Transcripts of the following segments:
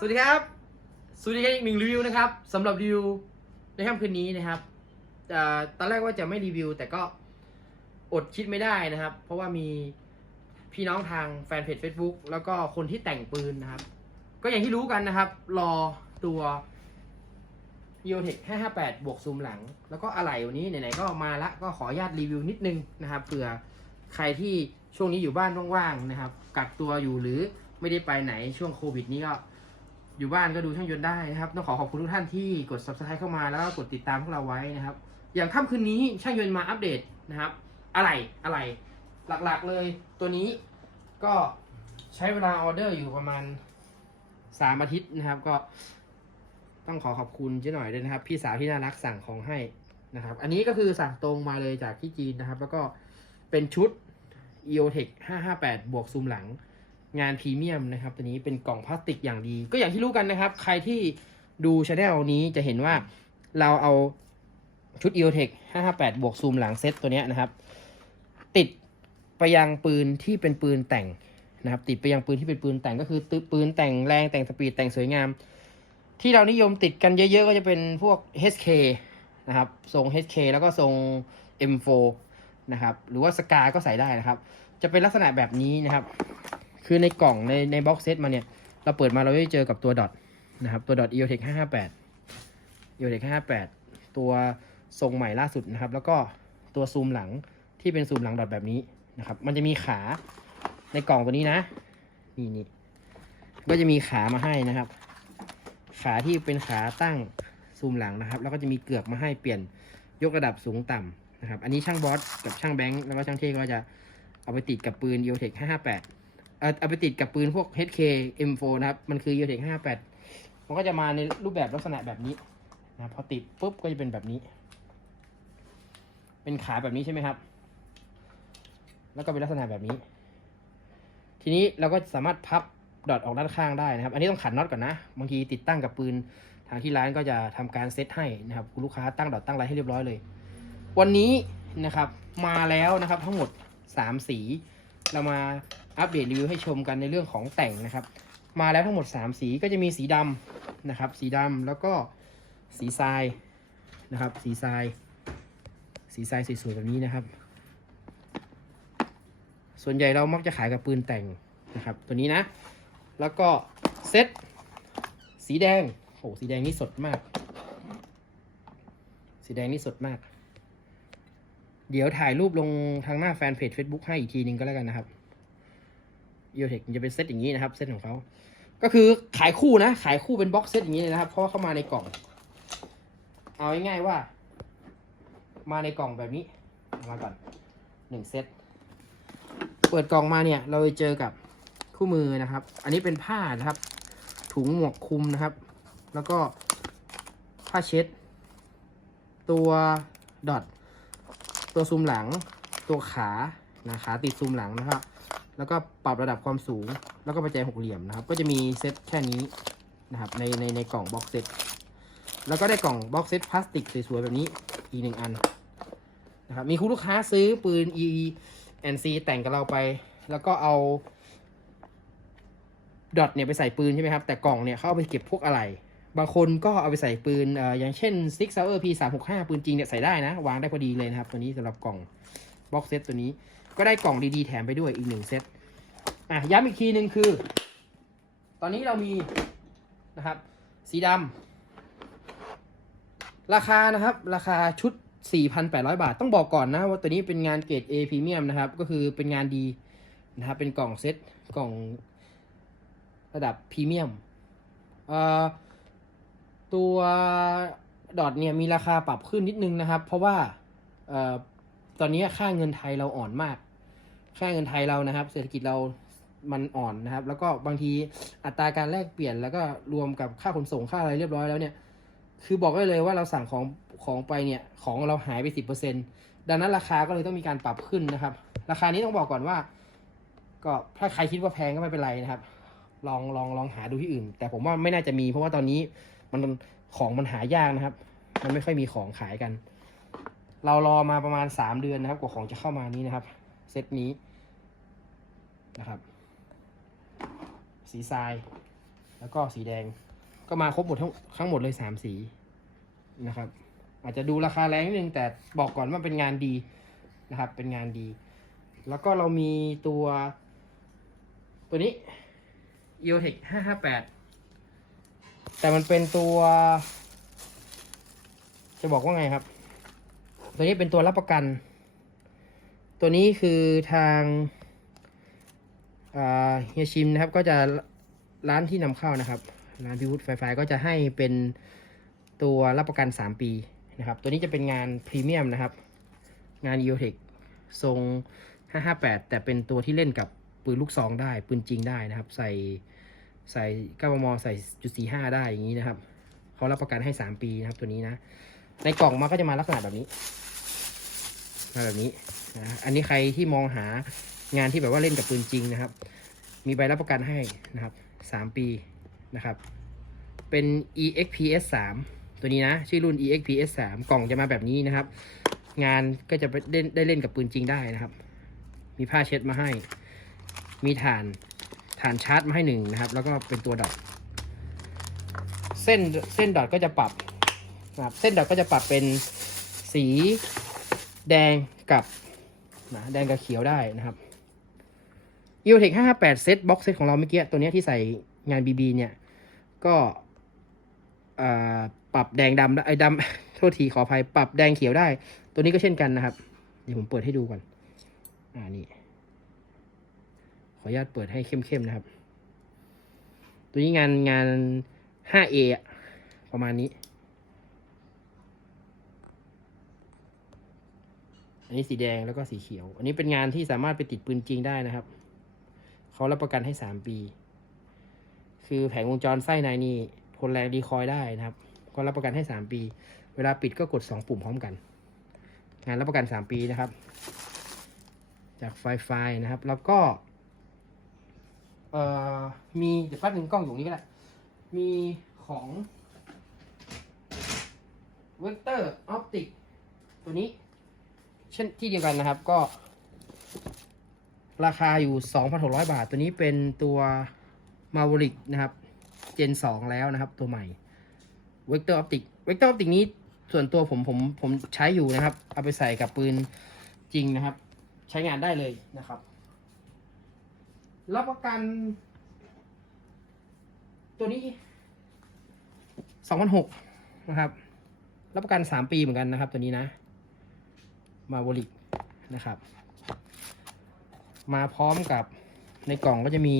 สวัสดีครับ สวัสดีครับอีกหนึ่งรีวิวนะครับสำหรับรีวิวในค่ำคืนนี้นะครับอตอนแรกว่าจะไม่รีวิว แต่ก็อดคิดไม่ได้นะครับ เพราะว่ามีพี่น้องทางแฟนเพจ Facebook แล้วก็คนที่แต่งปืนนะครับ ก็อย่างที่รู้กันนะครับ รอตัว e o t e c h 558 บวกซูมหลัง แล้วก็อะไหล่วันนี้ไหนๆก็มาละก็ขออนุญาตรีวิวนิดนึงนะครับเผื่อใครที่ช่วงนี้อยู่บ้านว่างๆนะครับ กักตัวอยู่หรือไม่ได้ไปไหนช่วงโควิดนี้ก็ อยู่บ้านก็ดูช่างยนต์ได้นะครับ ต้องขอขอบคุณทุกท่านที่กด subscribe เข้ามาแล้วก็กดติดตามพวกเราไว้นะครับ อย่างค่ำคืนนี้ช่างยนต์มาอัปเดตนะครับ อะไรอะไรหลักๆเลยตัวนี้ก็ใช้เวลาออเดอร์อยู่ประมาณสามอาทิตย์นะครับ ก็ต้องขอขอบคุณเจ๊หน่อยด้วยนะครับ พี่สาวที่น่ารักสั่งของให้นะครับ อันนี้ก็คือสั่งตรงมาเลยจากที่จีนนะครับ แล้วก็เป็นชุด EOTech 558 บวกซูมหลัง งานพรีเมียมนะครับ ตัวนี้เป็นกล่องพลาสติกอย่างดี ก็อย่างที่รู้กันนะครับ ใครที่ดูช anel นี้จะเห็นว่าเราเอาชุด EOTech 558 บวกซูมหลังเซตตัวนี้นะครับ ติดไปยังปืนที่เป็นปืนแต่งนะครับ ติดไปยังปืนที่เป็นปืนแต่งก็คือตืปืนแต่งแรงแต่งสปีดแต่งสวยงาม ที่เรานิยมติดกันเยอะๆ ก็จะเป็นพวก HK นะครับทรง HK แล้วก็ทรง M4 นะครับ หรือว่าสกาก็ใส่ได้นะครับ จะเป็นลักษณะแบบนี้นะครับ คือในกล่องในในบ็อกเซตมาเนี่ย เราเปิดมาเราได้เจอกับตัวดอทนะครับ ตัวดอท EOTech 558 EOTech 558 ตัวทรงใหม่ล่าสุดนะครับ แล้วก็ตัวซูมหลังที่เป็นซูมหลังดอทแบบนี้นะครับ มันจะมีขาในกล่องตัวนี้นะ นี่นี่ก็จะมีขามาให้นะครับ ขาที่เป็นขาตั้งซูมหลังนะครับ แล้วก็จะมีเกือกมาให้เปลี่ยนยกระดับสูงต่ำนะครับ อันนี้ช่างบอสกับช่างแบงค์แล้วก็ช่างเท่ก็จะเอาไปติดกับปืน EOTech 558เอา เอาไปติดกับปืนพวก HK M4 นะครับ มันคือ EOTech 58 มันก็จะมาในรูปแบบลักษณะแบบนี้นะพอติดปุ๊บก็จะเป็นแบบนี้ เป็นขาแบบนี้ใช่ไหมครับ แล้วก็เป็นลักษณะแบบนี้ ทีนี้เราก็สามารถพับดอทออกด้านข้างได้นะครับ อันนี้ต้องขันน็อตก่อนนะ บางทีติดตั้งกับปืนทางที่ร้านก็จะทำการเซตให้นะครับคุณลูกค้าตั้งดอทตั้งอะไรให้เรียบร้อยเลย วันนี้นะครับ มาแล้วนะครับ ทั้งหมด 3 สี เรามา อัปเดตรีวิวให้ชมกันในเรื่องของแต่งนะครับ มาแล้วทั้งหมด 3 สีก็จะมีสีดำนะครับ สีดำแล้วก็สีทรายนะครับ สีทราย สีทรายสวยๆแบบนี้นะครับ ส่วนใหญ่เรามักจะขายกับปืนแต่งนะครับ ตัวนี้นะ แล้วก็เซตสีแดงโหสีแดงนี่สดมาก สีแดงนี่สดมาก เดี๋ยวถ่ายรูปลงทางหน้าแฟนเพจ Facebook ให้อีกทีนึงก็แล้วกันนะครับ e o t e c จะเป็นเซตอย่างนี้นะครับเซตของเขาก็คือขายคู่นะ ขายคู่เป็นบ็อกเซตอย่างนี้เลยนะครับ เพราะว่าเข้ามาในกล่อง เอาง่ายๆว่า มาในกล่องแบบนี้มาก่อนหนึ่งเซตเปิดกล่องมาเนี่ย เราจะเจอกับคู่มือนะครับ อันนี้เป็นผ้านะครับ ถุงหมวกคลุมนะครับ แล้วก็ผ้าเช็ด ตัวดอทตัวซูมหลัง ตัวขานะขาติดซูมหลังนะครับ แล้วก็ปรับระดับความสูง แล้วก็ประแจหกเหลี่ยมนะครับ ก็จะมีเซตแค่นี้นะครับในในในกล่องบ็อกเซตแล้วก็ได้กล่องบ็อกเซตพลาสติกสวยๆแบบนี้อีกหนึ่งอันนะครับมีคุณลูกค้าซื้อปืน E NC แต่งกับเราไป แล้วก็เอาดอทเนี่ยไปใส่ปืนใช่ไหมครับ แต่กล่องเนี่ยเขาเอาไปเก็บพวกอะไร บางคนก็เอาไปใส่ปืนเอ่ออย่างเช่น Six Sauer P 3 6 5ปืนจริงเนี่ยใส่ได้นะ วางได้พอดีเลยนะครับ ตัวนี้สำหรับกล่องบ็อกเซตตัวนี้ ก็ได้กล่องดีๆแถมไปด้วยอีกหนึ่งเซตอะย้ำอีกทีหนึ่งคือ ตอนนี้เรามีนะครับ สีดำราคานะครับ ราคาชุด 4,800 บาท ต้องบอกก่อนนะว่าตัวนี้เป็นงานเกรด A พรีเมียมนะครับ ก็คือเป็นงานดีนะครับ เป็นกล่องเซตกล่องระดับพรีเมียมตัวดอทเนี่ยมีราคาปรับขึ้นนิดนึงนะครับ เพราะว่าออตอนนี้ค่าเงินไทยเราอ่อนมาก ค่าเงินไทยเรานะครับ เศรษฐกิจเรามันอ่อนนะครับ แล้วก็บางทีอัตราการแลกเปลี่ยนแล้วก็รวมกับค่าขนส่งค่าอะไรเรียบร้อยแล้วเนี่ย คือบอกได้เลยว่าเราสั่งของของไปเนี่ยของเราหายไปสิบเปอร์เซ็นดังนั้นราคาก็เลยต้องมีการปรับขึ้นนะครับ ราคานี้ต้องบอกก่อนว่า ก็ถ้าใครคิดว่าแพงก็ไม่เป็นไรนะครับ ลองลองลองหาดูที่อื่น แต่ผมว่าไม่น่าจะมีเพราะว่าตอนนี้มันของมันหายากนะครับ มันไม่ค่อยมีของขายกัน เรารอมาประมาณสามเดือนนะครับ กว่าของจะเข้ามานี้นะครับ เซตนี้ นะครับ สีทราย แล้วก็สีแดง ก็มาครบหมดทั้งทั้งหมดเลยสามสีนะครับ อาจจะดูราคาแรงนิดนึงแต่บอกก่อนว่าเป็นงานดีนะครับ เป็นงานดี แล้วก็เรามีตัว ตัวนี้ EOTech 558 แต่มันเป็นตัว จะบอกว่าไงครับ ตัวนี้เป็นตัวรับประกัน ตัวนี้คือทาง เฮียชิมนะครับก็จะร้านที่นำเข้านะครับ ร้านพิวุฒไฟไฟก็จะให้เป็นตัวรับประกัน 3 ปีนะครับ ตัวนี้จะเป็นงานพรีเมียมนะครับ งาน EOTech ทรง 558 แต่เป็นตัวที่เล่นกับปืนลูกซองได้ ปืนจริงได้นะครับ ใส่ใส่9มมใส่จุด45ได้อย่างนี้นะครับเขารับประกันให้ 3 ปีนะครับตัวนี้นะ ในกล่องมาก็จะมาลักษณะแบบนี้มาแบบนี้นะอันนี้ใครที่มองหา งานที่แบบว่าเล่นกับปืนจริงนะครับ มีใบรับประกันให้นะครับ 3 ปีนะครับ เป็น EXPS 3 ตัวนี้นะ ชื่อรุ่น EXPS 3 กล่องจะมาแบบนี้นะครับ งานก็จะได้ได้เล่นกับปืนจริงได้นะครับ มีผ้าเช็ดมาให้ มีฐานฐานชาร์จมาให้หนึ่งนะครับ แล้วก็เป็นตัวดอทเส้นเส้นดอทก็จะปรับนะครับเส้นดอทก็จะปรับเป็นสีแดงกับนะแดงกับเขียวได้นะครับ e o t e c h 558 เซตบ็อกเซตของเราเมื่อกี้ ตัวนี้ที่ใส่งาน BB เนี่ย ก็ปรับแดงดำได้ไอ้ดำโทษทีขออภัยปรับแดงเขียวได้ ตัวนี้ก็เช่นกันนะครับ เดี๋ยวผมเปิดให้ดูก่อน อ่านี่ ขออนุญาตเปิดให้เข้มๆนะครับ ตัวนี้งานงาน 5A อะประมาณนี้ อันนี้สีแดงแล้วก็สีเขียว อันนี้เป็นงานที่สามารถไปติดปืนจริงได้นะครับ เขารับประกันให้3ปี คือแผงวงจรไส้ในนี่ทนแรงดีคอยได้นะครับ ก็รับประกันให้3ปี เวลาปิดก็กด2ปุ่มพร้อมกัน งานรับประกัน3ปีนะครับ จากไฟไฟนะครับ แล้วก็ เอ่อ มีเดี๋ยวแป๊บนึงกล้องอยู่นี่ก็ได้ มีของ Vector Optic ตัวนี้ เช่นที่เดียวกันนะครับ ก็ ราคาอยู่ 2,600 บาท ตัวนี้เป็นตัว Maverick นะครับ Gen 2แล้วนะครับ ตัวใหม่ Vector Optic Vector Optic นี้ส่วนตัวผมผมผมใช้อยู่นะครับ เอาไปใส่กับปืนจริงนะครับ ใช้งานได้เลยนะครับรับประกัน ตัวนี้2,600นะครับ รับประกัน3ปีเหมือนกันนะครับ ตัวนี้นะ มาบริกนะครับ มาพร้อมกับในกล่องก็จะมี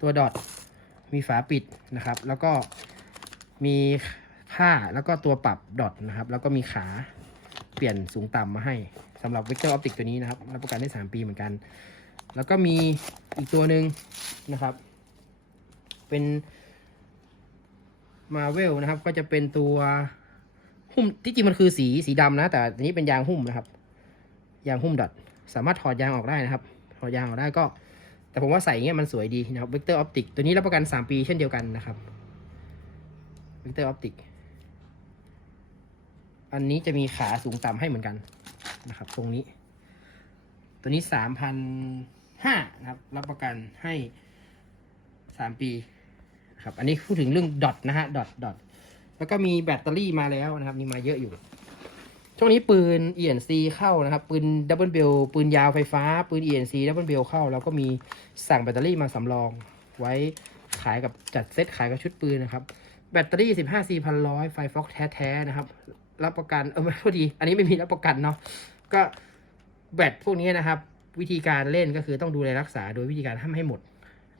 ตัวดอทมีฝาปิดนะครับ แล้วก็มีผ้าแล้วก็ตัวปรับดอทนะครับ แล้วก็มีขาเปลี่ยนสูงต่ำมาให้สำหรับ Vector Optic ตัวนี้นะครับรับประกันได้ 3 ปีเหมือนกัน แล้วก็มีอีกตัวหนึ่งนะครับ เป็นมาเวลนะครับ ก็จะเป็นตัวหุ้มที่จริงมันคือสีสีดำนะ แต่อันนี้เป็นยางหุ้มนะครับ ยางหุ้มดอทสามารถถอดยางออกได้นะครับ อยางออกได้ก็ แต่ผมว่าใส่เงี้ยมันสวยดีนะครับ Vector Optic ตัวนี้รับประกัน 3 ปีเช่นเดียวกันนะครับ Vector Optic อันนี้จะมีขาสูงต่ำให้เหมือนกันนะครับ ตรงนี้ ตัวนี้3,500นะครับ รับประกันให้3ปีครับ อันนี้พูดถึงเรื่องดอทนะฮะดอทดอทแล้วก็มีแบตเตอรี่มาแล้วนะครับ นี่มาเยอะอยู่ ช่วงนี้ปืน ENC เข้านะครับ ปืนดับเบิลเบลปืนยาวไฟฟ้า ปืน ENC ดับเบิลเบลเข้า แล้วก็มีสั่งแบตเตอรี่มาสำรอง ไว้ขายกับจัดเซตขายกับชุดปืนนะครับ แบตเตอรี่ 15 4 1 0 0ไฟฟอกแท้ๆนะครับ รับประกัน เออไม่พอดี อันนี้ไม่มีรับประกันเนาะก็แบตพวกนี้นะครับ วิธีการเล่นก็คือต้องดูแลรักษาโดยวิธีการทำให้หมด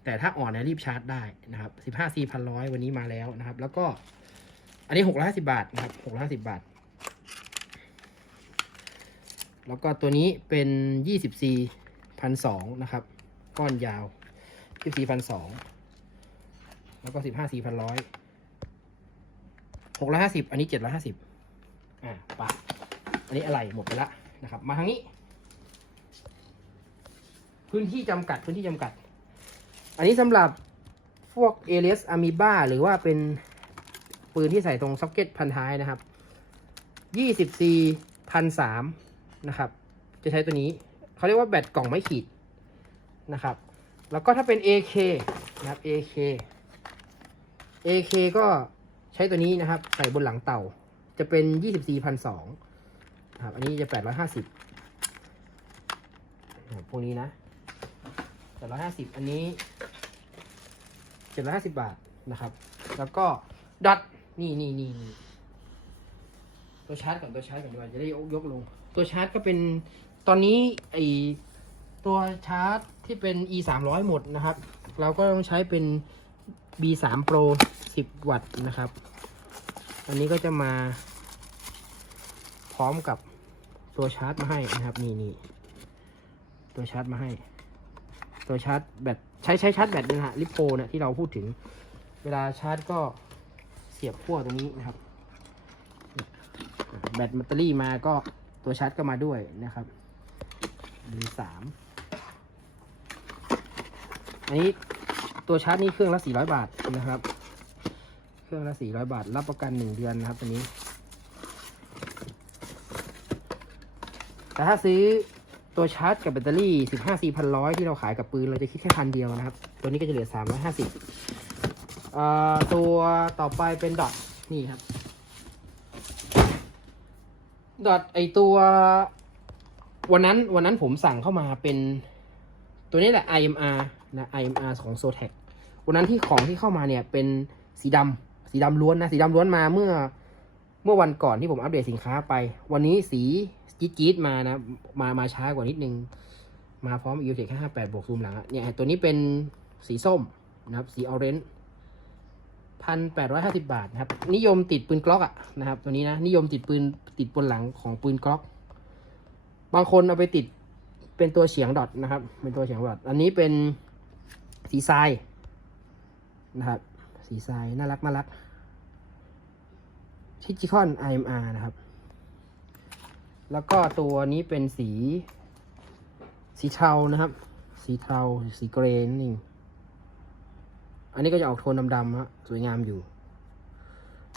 แต่ถ้าอ่อนนะรีบชาร์จได้นะครับ 15 4 1 0 0วันนี้มาแล้วนะครับ แล้วก็อันนี้650บาทนะครับ650บาท แล้วก็ตัวนี้เป็น 24พันสนะครับ ก้อนยาว 24พันสแล้วก็ 15 4พันร้อย650 อันนี้ 750อ่าปะอันนี้อะไรหมดไปละนะครับ มาทางนี้ พื้นที่จำกัดพื้นที่จำกัด อันนี้สำหรับพวกเอเลสอะมีบ้าหรือว่าเป็นปืนที่ใส่ตรงซ็อกเก็ตพันท้ายนะครับ 24พั นะครับ จะใช้ตัวนี้เขาเรียกว่าแบตกล่องไม้ขีดนะครับ แล้วก็ถ้าเป็น AK นะครับ AK AK ก็ใช้ตัวนี้นะครับ ใส่บนหลังเต่า จะเป็น 24,200นะครับ อันนี้จะ 850พวกนี้นะ 850 อันนี้ 750 บาทนะครับ แล้วก็ดอทนี่นี่นี่ ตัวชาร์จก่อนตัวชาร์จก่อนดีกว่าจะได้ยกลง ตัวชาร์จก็เป็นตอนนี้ไอตัวชาร์จที่เป็น e 3 0 0หมดนะครับ เราก็ต้องใช้เป็น b 3 pro 10 วัตต์นะครับ อันนี้ก็จะมา พร้อมกับตัวชาร์จมาให้นะครับนี่นี่ตัวชาร์จมาให้ ตัวชาร์จแบตใช้ใช้ชาร์จแบตนะฮะลิโพเนี่ยที่เราพูดถึง เวลาชาร์จก็เสียบขั้วตรงนี้นะครับ แบตแบตเตอรี่มาก็ตัวชาร์จก็มาด้วยนะครับมีสามอันนี้ตัวชาร์จนี่เครื่องละสี่ร้อยบาทนะครับ เครื่องละสี่ร้อยบาท รับประกันหนึ่งเดือนนะครับตัวนี้ แต่ถ้าซื้อตัวชาร์จกับแบตเตอรี่สิบห้าสี่พันร้อยที่เราขายกับปืน เราจะคิดแค่พันเดียวนะครับ ตัวนี้ก็จะเหลือสามร้อยห้าสิบตัวต่อไปเป็นดอทนี่ครับ ดอทไอตัว วันนั้นวันนั้นผมสั่งเข้ามาเป็นตัวนี้แหละ IMR นะ IMR ของ Zotac วันนั้นที่ของที่เข้ามาเนี่ยเป็นสีดำสีดำล้วนนะ สีดำล้วนมาเมื่อเมื่อวันก่อนที่ผมอัปเดตสินค้าไป วันนี้สีจี๊ดจี๊ดมานะ มามาช้ากว่านิดนึง มาพร้อม e o t e c แค่58บวกซูมหลังอะเนี่ยตัวนี้เป็นสีส้มนะครับ สีออเรนจ์ พันแปดร้อยห้าสิบาทนะครับ นิยมติดปืนกล็อกอะนะครับ ตัวนี้นะ นิยมติดปืนติดบนหลังของปืนกล็อก บางคนเอาไปติดเป็นตัวเฉียงดอทนะครับ เป็นตัวเฉียงดอท อันนี้เป็นสีทรายนะครับ สีทรายน่ารักน่ารักทิจิคอน IMR นะครับ แล้วก็ตัวนี้เป็นสี สีเทานะครับ สีเทา สีเกรย์นั่ อันนี้ก็จะออกโทนดำๆฮะสวยงามอยู่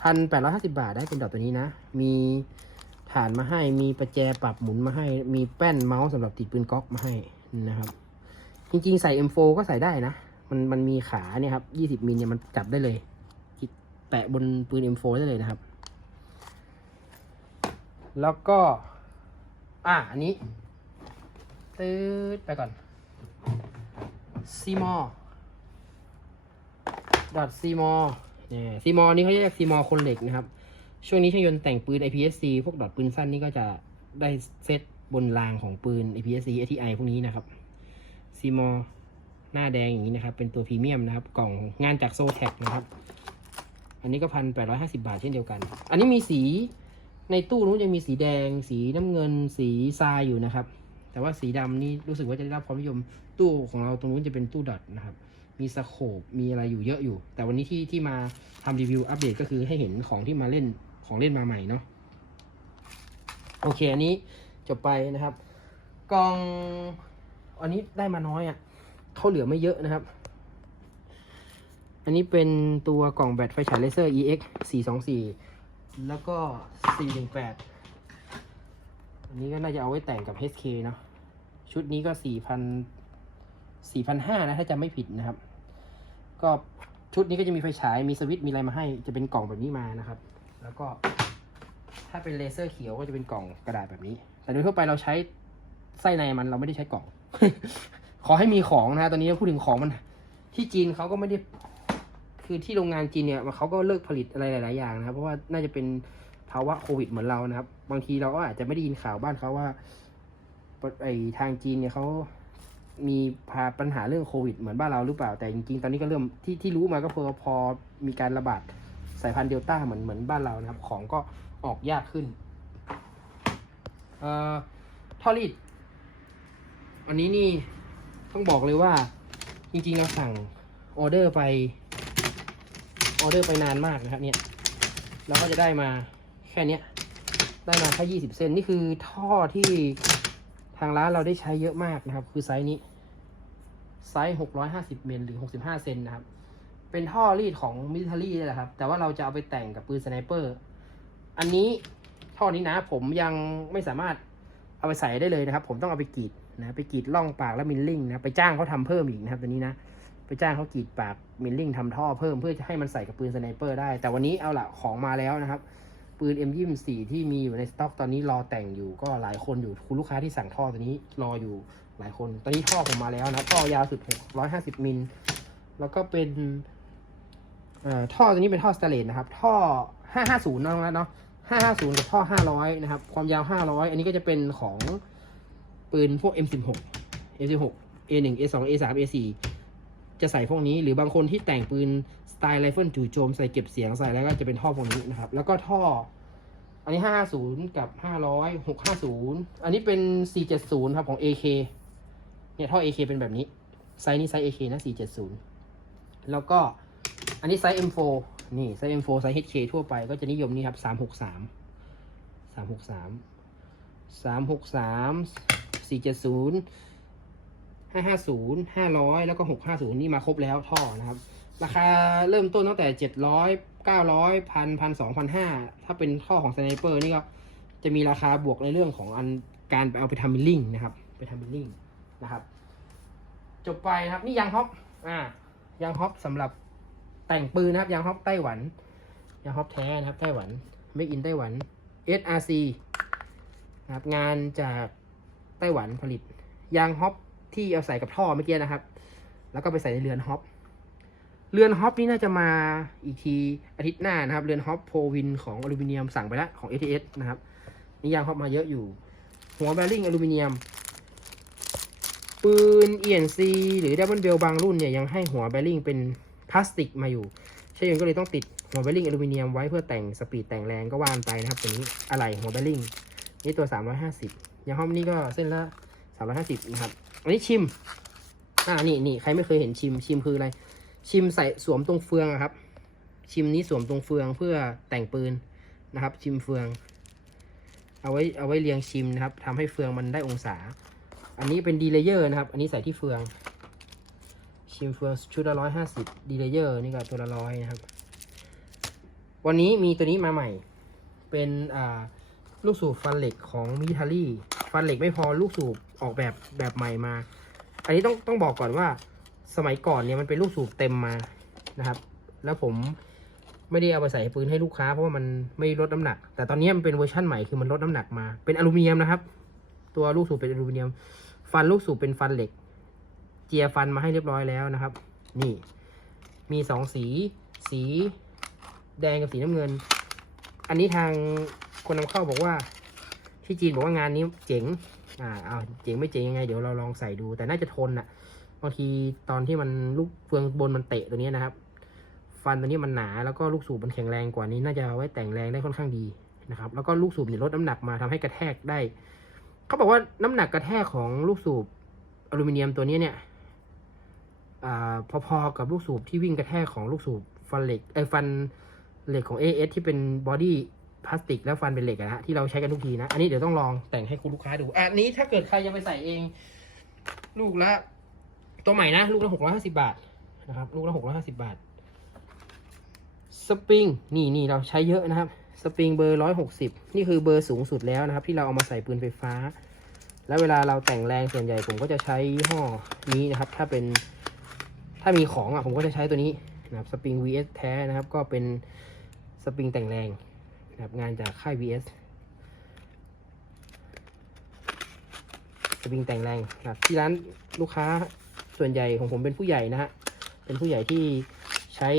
พันแปดร้อยห้าสิบาทได้เป็นดอกตัวนี้นะ มีฐานมาให้ มีประแจปรับหมุนมาให้ มีแป้นเมาส์สำหรับติดปืนก๊อกมาให้นะครับ จริงๆใส่ M4 ก็ใส่ได้นะ มันมันมีขาเนี่ยครับยี่สิบมิลเนี่ยมันจับได้เลยแปะบนปืน M4 ได้เลยนะครับ แล้วก็ อะ อันนี้ตืดไปก่อนซีมอ ดอทซีมอเนี่ยซีมอนี่เขาเรียกซีมอคนเหล็กนะครับ ช่วงนี้ช่างยนต์แต่งปืน IPSC พวกดอทปืนสั้นนี่ก็จะได้เซตบนรางของปืน IPSC ATI พวกนี้นะครับซีมอหน้าแดงอย่างนี้นะครับ เป็นตัวพรีเมียมนะครับ กล่องงานจากโซแท็กนะครับ อันนี้ก็พันแปดร้อยห้าสิบาทเช่นเดียวกัน อันนี้มีสีในตู้นู้นจะมีสีแดง สีน้ำเงิน สีทรายอยู่นะครับ แต่ว่าสีดำนี่รู้สึกว่าจะได้รับความนิยมตู้ของเราตรงนู้นจะเป็นตู้ดอทนะครับ มีสโคปมีอะไรอยู่เยอะอยู่ แต่วันนี้ที่ที่มาทำรีวิวอัปเดตก็คือให้เห็นของที่มาเล่นของเล่นมาใหม่เนาะโอเค อันนี้จบไปนะครับกล่องอันนี้ได้มาน้อยอะ่ะเขาเหลือไม่เยอะนะครับ อันนี้เป็นตัวกล่องแบตไฟฉายเลเซอร์ EX 424 แล้วก็ 418 อันนี้ก็น่าจะเอาไว้แต่งกับ HK เนาะชุดนี้ก็ 4,000 4,500นะ ถ้าจะไม่ผิดนะครับ ก็ชุดนี้ก็จะมีไฟฉาย มีสวิตช์ มีอะไรมาให้ จะเป็นกล่องแบบนี้มานะครับ แล้วก็ ถ้าเป็นเลเซอร์เขียวก็จะเป็นกล่องกระดาษแบบนี้ แต่โดยทั่วไปเราใช้ไส้ในมันเราไม่ได้ใช้กล่อง ขอให้มีของนะตอนนี้พูดถึงของมัน ที่จีนเขาก็ไม่ได้ คือที่โรงงานจีนเนี่ยเขาก็เลิกผลิตอะไรหลาย ๆ อย่างนะครับ เพราะว่าน่าจะเป็นภาวะโควิดเหมือนเรานะครับ บางทีเราก็อาจจะไม่ได้ยินข่าวบ้านเขาว่าไอทางจีนเนี่ยเขา มีพาปัญหาเรื่องโควิดเหมือนบ้านเราหรือเปล่าแต่จริงๆ ตอนนี้ก็เริ่มที่ที่รู้มาก็พอพอมีการระบาดสายพันธุ์เดลต้าเหมือนเหมือนบ้านเรานะครับ ของก็ออกยากขึ้น เอ่อท่อรีดวันนี้นี่ต้องบอกเลยว่า จริงๆเราสั่งออเดอร์ไปออเดอร์ไปนานมากนะครับ เนี่ยเราก็จะได้มาแค่เนี้ยได้มาแค่ยี่สิบเซนนี่คือท่อที่ ทางร้านเราได้ใช้เยอะมากนะครับ คือไซส์นี้ ไซส์หกร้อยห้าสิบเมตรหรือหกสิบห้าเซนนะครับ เป็นท่อรีดของมิลิเทอรี่นี่แหละครับ แต่ว่าเราจะเอาไปแต่งกับปืนสไนเปอร์ อันนี้ท่อนี้นะ ผมยังไม่สามารถเอาไปใส่ได้เลยนะครับ ผมต้องเอาไปกรีดนะไปกรีดล่องปากแล้วมิลลิ่งนะไปจ้างเขาทำเพิ่มอีกนะครับตัวนี้นะไปจ้างเขากรีดปากมิลลิ่งทำท่อเพิ่มเพื่อจะให้มันใส่กับปืนสไนเปอร์ได้ แต่วันนี้เอาละของมาแล้วนะครับ ปืน M24 ที่มีอยู่ในสต็อกตอนนี้รอแต่งอยู่ก็หลายคนอยู่คุณลูกค้าที่สั่งท่อตัวนี้รออยู่หลายคน ตอนนี้ท่อผมมาแล้วนะท่อยาวสุด650มิลแล้วก็เป็นท่อตัวนี้เป็นท่อสเตนเลสนะครับ ท่อ 550เนอะตรงนั้นเนาะ550 กับท่อ 500 นะครับ ความยาว 500 อันนี้ก็จะเป็นของปืนพวก M16 M16 A1 A2 A3 A4 จะใส่พวกนี้ หรือบางคนที่แต่งปืน ไตล์ไรเฟิลจู่โจมใส่เก็บเสียงใส่แล้วก็จะเป็นท่อพวกนี้นะครับ แล้วก็ท่อ อันนี้ 550 กับ 500 650 อันนี้เป็น 470 ครับของ AK เนี่ยท่อ AK เป็นแบบนี้ ไซส์นี้ไซส์ AK นะ 470 แล้วก็อันนี้ไซส์ M4 นี่ไซส์ M4 ไซส์ HK ทั่วไปก็จะนิยมนี่ครับ 363 363 363 470ห้าห้าศูนย์ห้าร้อยแล้วก็หกห้าศูนย์นี่มาครบแล้วท่อนะครับ ราคาเริ่มต้นตั้งแต่เจ็ดร้อยเก้าร้อยพันพันสองพันห้าถ้าเป็นท่อของสไนเปอร์นี่ก็จะมีราคาบวกในเรื่องของอันการไปเอาไปทำมิลลิ่งนะครับ ไปทำมิลลิ่งนะครับ จบไปนะครับนี่ยางฮอปอ่ายางฮอปสำหรับแต่งปืนนะครับยางฮอปไต้หวันยางฮอปแท้นะครับไต้หวันไม่อินไต้หวัน SRC นะครับงานจากไต้หวันผลิตยางฮอปที่เอาใส่กับท่อเมื่อกี้นะครับ แล้วก็ไปใส่ในเรือนฮอป เรือนฮอปนี่น่าจะมาอีกทีอาทิตย์หน้านะครับ เรือนฮอปโพวินของอลูมิเนียมสั่งไปแล้วของ ATS นะครับนี่ยางฮอปมาเยอะอยู่ หัวแบริ่งอลูมิเนียม ปืน ENC หรือดับเบิลเบลบางรุ่นเนี่ยยังให้หัวแบริ่งเป็นพลาสติกมาอยู่ใช่ยังก็เลยต้องติดหัวแบริ่งอลูมิเนียมไว้เพื่อแต่งสปีดแต่งแรงก็ว่านไปนะครับตัวนี้อะไรหัวแบริ่งนี่ตัว 350ยางฮอปนี่ก็เส้นละ 350 นะครับ อันนี้ชิม อ่านี่นี่ใครไม่เคยเห็นชิมชิมคืออะไร ชิมใส่สวมตรงเฟืองครับ ชิมนี้สวมตรงเฟืองเพื่อแต่งปืนนะครับ ชิมเฟือง เอาไว้เอาไว้เรียงชิมนะครับทำให้เฟืองมันได้องศา อันนี้เป็นดีเลเยอร์นะครับ อันนี้ใส่ที่เฟือง ชิมเฟืองชุดละร้อยห้าสิบดีเลเยอร์นี่ก็ตัวละร้อยนะครับ วันนี้มีตัวนี้มาใหม่ เป็นอ่าลูกสูบฟันเหล็กของมิทารี่ฟันเหล็กไม่พอลูกสูบออกแบบแบบใหม่มา อันนี้ต้องต้องบอกก่อนว่า สมัยก่อนเนี่ยมันเป็นลูกสูบเต็มมานะครับ แล้วผมไม่ได้เอาไปใส่ปืนให้ลูกค้าเพราะว่ามันไม่ลดน้ำหนัก แต่ตอนนี้มันเป็นเวอร์ชั่นใหม่คือมันลดน้ำหนักมา เป็นอลูมิเนียมนะครับ ตัวลูกสูบเป็นอลูมิเนียม ฟันลูกสูบเป็นฟันเหล็ก เจียฟันมาให้เรียบร้อยแล้วนะครับ นี่ มีสองสี สีแดงกับสีน้ำเงิน อันนี้ทางคนนำเข้าบอกว่าที่จีนบอกว่างานนี้เจ๋ง อ่าเอาเจ๋งไม่เจ๋งยังไง เดี๋ยวเราลองใส่ดู แต่น่าจะทนอะ บางทีตอนที่มันลูกเฟืองบนมันเตะตัวนี้นะครับ ฟันตัวนี้มันหนาแล้วก็ลูกสูบมันแข็งแรงกว่านี้ น่าจะาไว้แต่งแรงได้ค่อนข้างดีนะครับ แล้วก็ลูกสูบเนี่ยลดน้ำหนักมาทำให้กระแทกได้ เขาบอกว่าน้ำหนักกระแทกของลูกสูบอลูมิเนียมตัวนี้เนี่ยอพอๆกับลูกสูบที่วิ่งกระแทกของลูกสูบฟันเหล็กไอ้ฟันเหล็กของ AS ที่เป็นบอดี้พลาสติกแล้วฟันเป็นเหล็กนะฮะที่เราใช้กันทุกทีนะ อันนี้เดี๋ยวต้องลองแต่งให้คุณลูกค้าดู อันนี้ถ้าเกิดใครจะไปใส่เอง ลูกละ ตัวใหม่นะ ลูกละหกร้อยห้าสิบาทนะครับ ลูกละหกร้อยห้าสิบาท สปริง นี่นี่เราใช้เยอะนะครับ สปริงเบอร์ร้อยหกสิบนี่คือเบอร์สูงสุดแล้วนะครับ ที่เราเอามาใส่ปืนไฟฟ้า แล้วเวลาเราแต่งแรงส่วนใหญ่ผมก็จะใช้ยี่ห้อนี้นะครับ ถ้าเป็น ถ้ามีของอะผมก็จะใช้ตัวนี้นะครับสปริง VS แท้นะครับ ก็เป็นสปริงแต่งแรงนะครับงานจากค่าย VS สปริงแต่งแรงนะครับที่ร้านลูกค้า ส่วนใหญ่ของผมเป็นผู้ใหญ่นะฮะ เป็นผู้ใหญ่ที่ใช้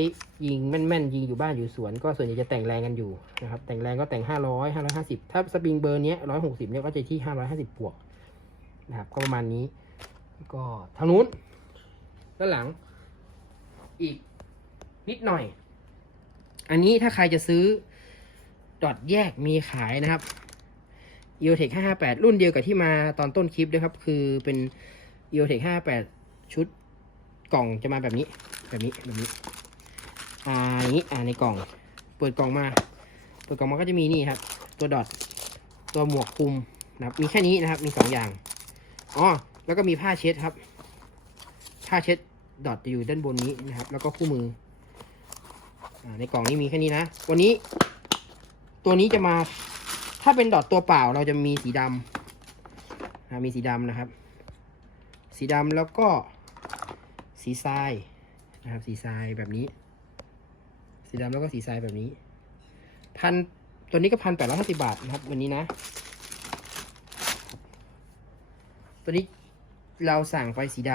ยิงแม่นๆยิงอยู่บ้านอยู่สวน ก็ส่วนใหญ่จะแต่งแรงกันอยู่นะครับ แต่งแรงก็แต่ง 500 550 ถ้าสปริงเบอร์เนี้ย160 เนี่ยก็จะที่ 550 บวกนะครับ ก็ประมาณนี้ ก็ทางนู้น ด้านหลัง อีกนิดหน่อย อันนี้ถ้าใครจะซื้อดอทแยกมีขายนะครับ e o t e c 558 รุ่นเดียวกับที่มาตอนต้นคลิปด้วยครับ คือเป็น e o t e c 558 ชุดกล่องจะมาแบบนี้ แบบนี้แบบนี้อ่าอย่านี้อ่าในกล่อง เปิดกล่องมา เปิดกล่องมาก็จะมีนี่ครับ ตัวดอทตัวหมวกคลุมนะครับ มีแค่นี้นะครับ มีสองอย่างอ๋อแล้วก็มีผ้าเช็ดครับ ผ้าเช็ดดอทจะอยู่ด้านบนนี้นะครับ แล้วก็คู่มืออาในกล่องนี้มีแค่นี้นะ วันนี้ ตัวนี้จะมา ถ้าเป็นดอทตัวเปล่าเราจะมีสีดำมีสีดำนะครับ สีดำแล้วก็ สีทรายนะครับ สีทรายแบบนี้ สีดำแล้วก็สีทรายแบบนี้ พันตัวนี้ก็พันแปดร้อยห้าสิบาทนะครับ วันนี้นะ ตัวนี้เราสั่งไปสีด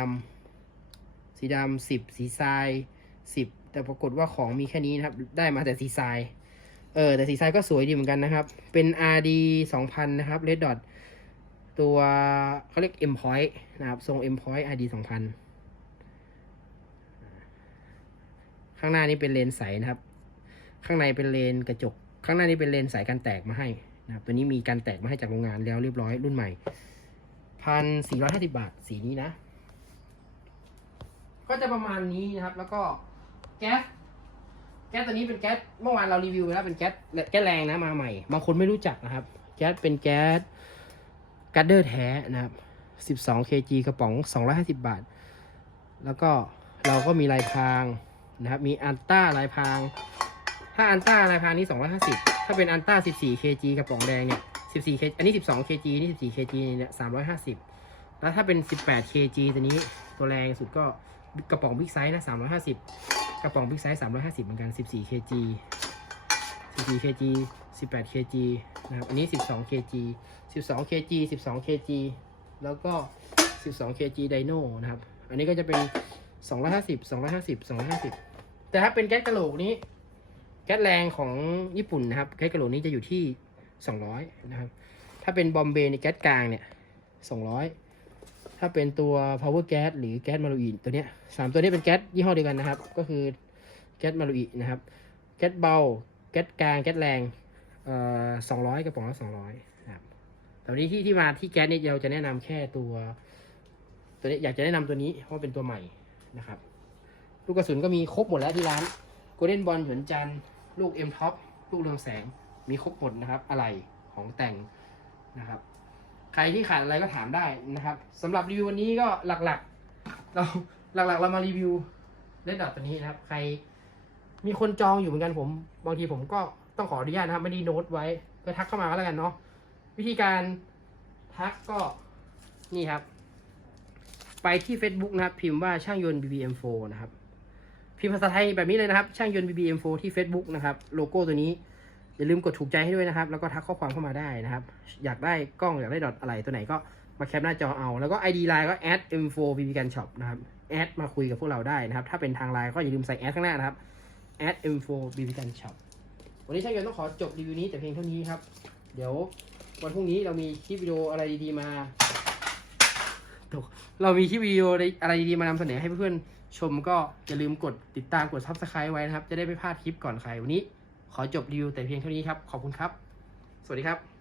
ำสีดำสิบสีทรายสิบแต่ปรากฏว่าของมีแค่นี้นะครับ ได้มาแต่สีทรายเออแต่สีทรายก็สวยดีเหมือนกันนะครับ เป็น RD 2000 นะครับ Red Dot ตัวเขาเรียก M Point นะครับ ทรง M Point RD 2000 ข้างหน้านี้เป็นเลนใสนะครับ ข้างในเป็นเลนกระจก ข้างหน้านี้เป็นเลนส์สายกันแตกมาให้นะครับ ตัวนี้มีการแตกมาให้จากโรงงานแล้วเรียบร้อยรุ่นใหม่พันสี่ร้อยห้าสิบาทสีนี้นะ ก็จะประมาณนี้นะครับ แล้วก็แก๊สแก๊สตัวนี้เป็นแก๊สเมื่อวานเรารีวิวไปแล้วเป็นแก๊สแก๊สแรงนะมาใหม่บางคนไม่รู้จักนะครับ แก๊สเป็นแก๊สกัดเดอร์แท้นะครับ12 kg กระป๋อง 250 บาท แล้วก็เราก็มีลายพราง นะครับ มีอันต้าลายพราง ถ้าอันต้าลายพรางนี้250 ถ้าเป็นอันต้า 14 kg กระป๋องแดงเนี่ย 14 kg อันนี้ 12 kg นี่ 14 kg เนี่ย 350 แล้วถ้าเป็น 18 kg ตัวนี้ตัวแรงสุดก็กระป๋องบิ๊กไซส์นะ 350 กระป๋องบิ๊กไซส์ 350 เหมือนกัน 14 kg 14 kg 18 kg นะครับ อันนี้ 12 kg 12 kg 12 kg แล้วก็ 12 kg ไดโนนะครับ อันนี้ก็จะเป็น 250 250 250แต่ถ้าเป็นแก๊สกระโหลกนี้ แก๊สแรงของญี่ปุ่นนะครับ แก๊สกระโหลกนี้จะอยู่ที่200นะครับ ถ้าเป็นบอมเบย์ในแก๊สกลางเนี่ย200ถ้าเป็นตัว power gas หรือแก๊สมารูอิตัวเนี้ยสามตัวนี้เป็นแก๊สยี่ห้อเดียวกันนะครับ ก็คือแก๊สมารูอินะครับ แก๊สเบา แก๊สกลาง แก๊สแรงเอ่อสองร้อยกระป๋องละสองร้อยนะครับแต่วันนี้ที่ที่มาที่แก๊สเนี่เราจะแนะนำแค่ตัว ตัวนี้อยากจะแนะนำตัวนี้เพราะว่าเป็นตัวใหม่ นะครับ ลูกกระสุนก็มีครบหมดแล้วที่ร้านโกลเด้นบอลหยวนจันลูกเอ็มท็อปลูกเรืองแสงมีครบหมดนะครับ อะไรของแต่งนะครับ ใครที่ขาดอะไรก็ถามได้นะครับสำหรับรีวิววันนี้ก็หลักๆ เราหลักๆ เรามารีวิวเล่นดอทตัวนี้นะครับ ใครมีคนจองอยู่เหมือนกันผม บางทีผมก็ต้องขออนุญาตนะครับ ไม่ได้โน้ตไว้ ก็ทักเข้ามาก็แล้วกันเนาะวิธีการทักก็นี่ครับ ไปที่ Facebook นะครับพิมพ์ว่าช่างยนต์ BBM4 นะครับพิมพ์ภาษาไทยแบบนี้เลยนะครับ ช่างยนต์ BBM4 ที่ Facebook นะครับโลโก้ตัวนี้อย่าลืมกดถูกใจให้ด้วยนะครับ แล้วก็ทักข้อความเข้ามาได้นะครับ อยากได้กล้องอยากได้ดอทอะไรตัวไหนก็มาแคปหน้าจอเอา แล้วก็ ID Line ก็ add m4 bb gun shop นะครับแอดมาคุยกับพวกเราได้นะครับ ถ้าเป็นทางไลน์ก็อย่าลืมใส่แอดข้างหน้านะครับ add m4 bb gun shop วันนี้ช่างยนต์ต้องขอจบรีวิวนี้แต่เพียงเท่านี้ครับ เดี๋ยววันพรุ่งนี้เรามีคลิปวิดีโออะไรดีๆมาต เรามีคลิปวิดีโออะไรดีๆมานำเสนอให้เพื่อนๆชมก็อย่าลืมกดติดตามกด subscribe ไว้นะครับ จะได้ไม่พลาดคลิปก่อนใครวันนี้ ขอจบรีวิวแต่เพียงเท่านี้ครับ ขอบคุณครับ สวัสดีครับ